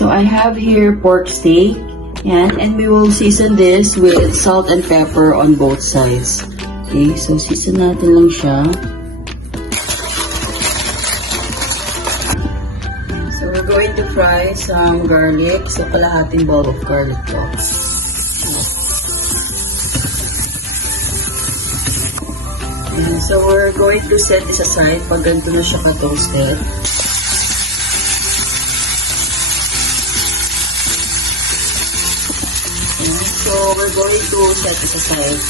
So I have here pork steak. Yan, and we will season this with salt and pepper on both sides. Okay, so season natin lang siya. So we're going to fry some garlic. So kalahating bowl of garlic cloves. And so we're going to set this aside pag ganito na siya ka-toasted. So we're going to set this aside.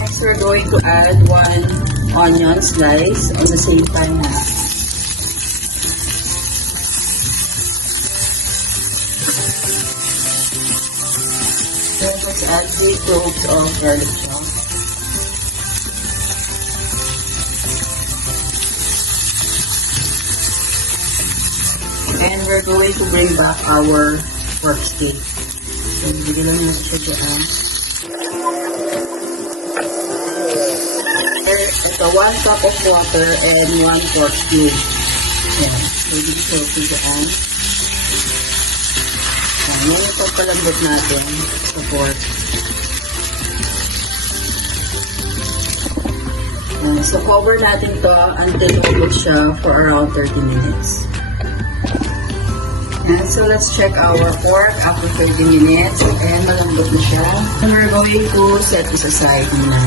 Next, we're going to add 1 onion slice on the same time na. Then let's add 3 cloves of garlic chop. And we're going to bring back our pork steak. So, bigyan lang natin siya dyan. Ito, 1 cup of water and 1 pork cube. Ayan. So, bigyan siya dyan. Ayan. Yan ito palambot natin sa pork. Ayan. So, cover natin to until umot siya for around 30 minutes. And so let's check our pork after 30 minutes and malambot na siya. And we're going to set this aside muna.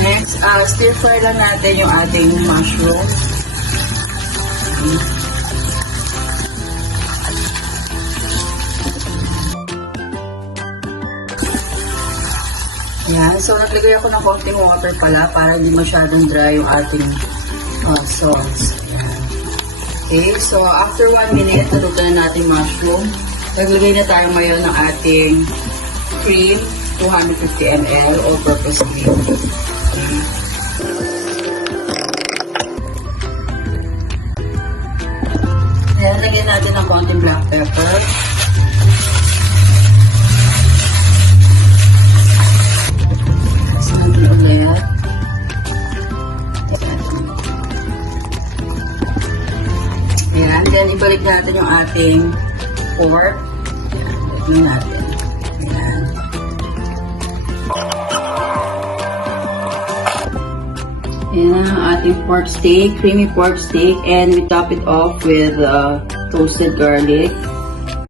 Next, stir fry lang natin yung ating mushroom. Yan. So, naglagay ako ng konting water pala para hindi masyadong dry yung ating sauce. Okay. So, after 1 minute, natuto na natin mushroom. Naglagay na tayo ngayon ng ating cream, 250 ml, all-purpose cream. Okay. Then, lagyan natin ng konting black pepper. Ulit. Ayan. Then, ibalik natin yung ating pork. Ayan. Ibalik natin. Ayan. Ayan ang ating pork steak, creamy pork steak, and we top it off with toasted garlic.